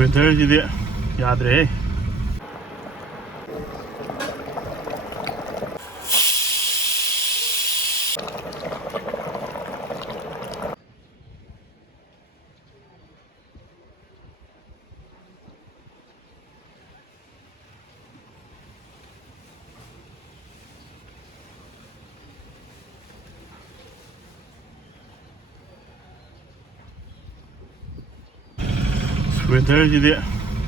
ꯋꯦꯗꯔꯁꯤꯗꯤ ꯌꯥꯗ꯭ꯔꯦꯍꯦ. ꯋꯦꯗꯔꯁꯤꯗꯤ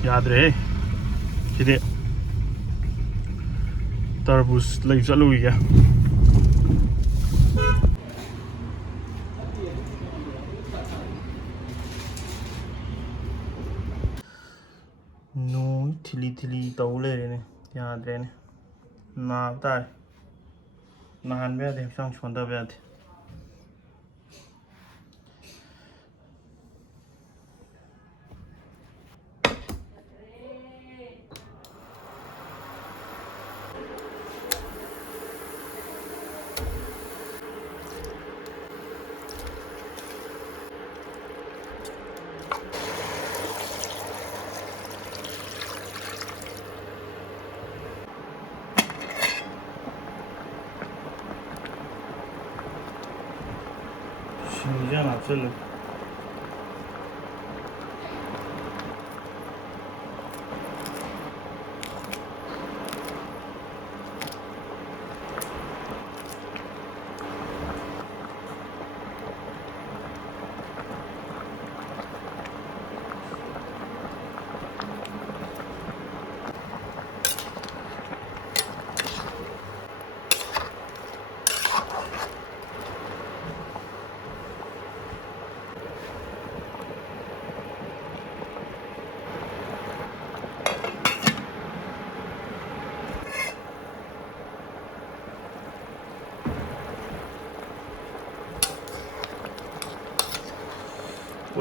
ꯌꯥꯗ꯭ꯔꯦꯍꯦ. ꯁꯤꯗꯤ ꯇꯔꯕꯨꯖ ꯂꯩ ꯆꯠꯂꯨꯈꯤꯒꯦ. ꯅꯣꯡ ꯊꯤꯂꯤ ꯊꯤꯂꯤ ꯇꯧ ꯂꯩꯔꯦꯅꯦ. ꯌꯥꯗ꯭ꯔꯦꯅꯦ. ꯅꯥꯕ ꯇꯥꯔꯦ. ꯅꯥꯍꯟꯕ ꯌꯥꯗꯦ. ꯍꯛꯆꯥꯡ ꯁꯣꯟꯊꯕ ꯌꯥꯗꯦ. Şimdi hatırlı.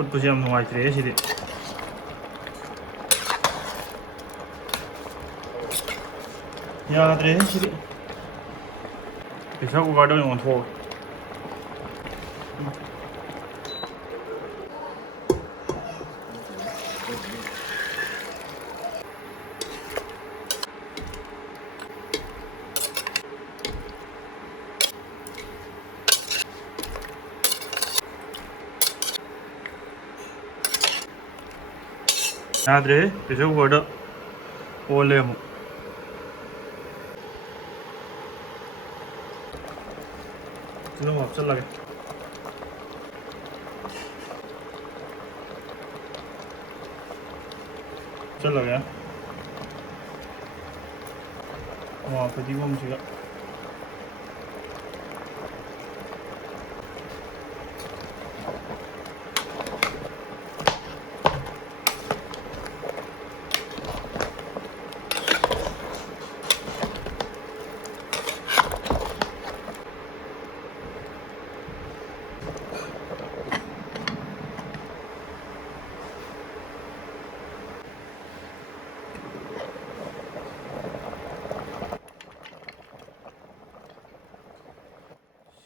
ꯎꯠꯄꯁꯦ ꯌꯥꯝ ꯅꯨꯡꯉꯥꯏꯇ꯭ꯔꯦ ꯁꯤꯗꯤ. ꯌꯥꯗ꯭ꯔꯦ ꯁꯤꯗꯤ. ꯄ꯭ꯔꯦꯁꯔ ꯀꯨꯀꯔꯗ ꯑꯣꯏꯅ ꯑꯣꯟꯊꯣꯛꯑꯒꯦ. ꯌꯥꯗ꯭ꯔꯦ ꯄ꯭ꯔꯦꯁꯔ ꯀꯨꯀꯔꯗ ꯑꯣꯜꯂꯦ ꯑꯃꯨꯛ. ꯇꯤꯜꯍꯧ ꯍꯥꯞꯆꯜꯂꯒꯦ. ꯍꯥꯞꯆꯜꯂꯒꯦ. ꯐꯗꯤꯒꯣꯝꯁꯤꯒ.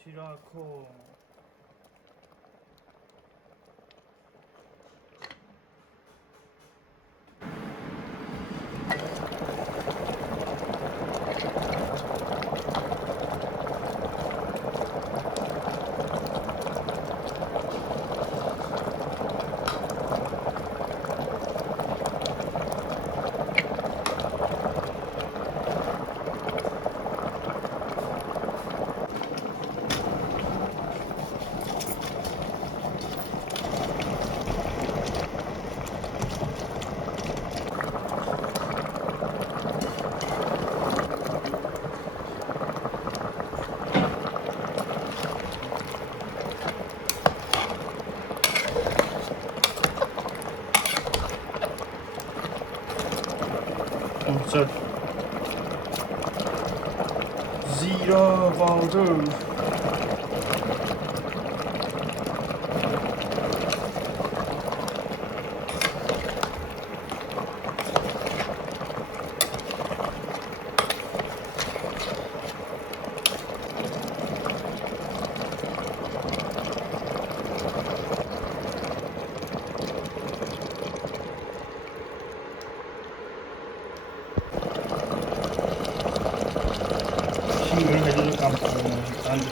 시라코. Güzel. Zira powder. Andy.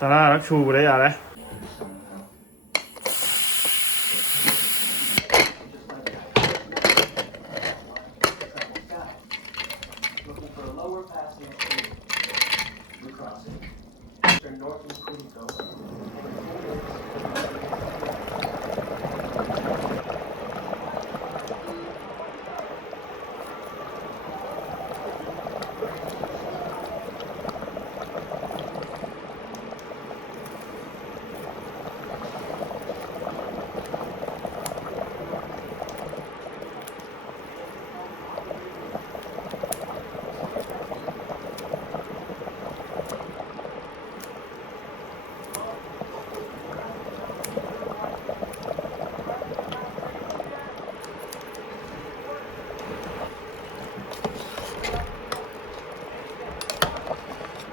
Ta là nó chù đấy à đấy.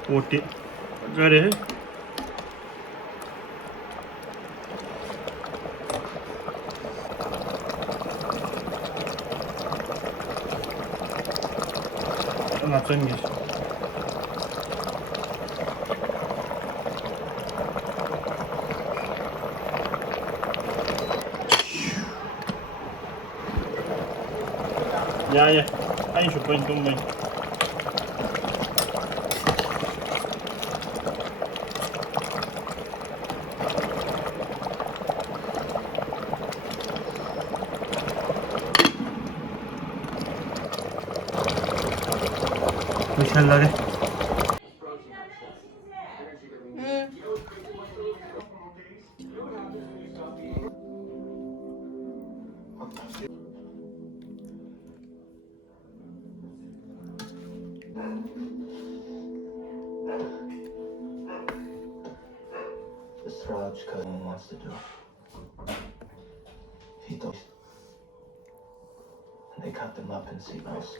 Ủa ra đấy. Na co niż. Ja, anh chụp bên trong mình. Müşterileri. This Raj cousin wants to do. He thought, and they cut them up in sequence.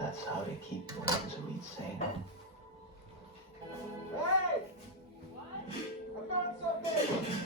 That's how they keep the ones who eat sane. Hey! I found something!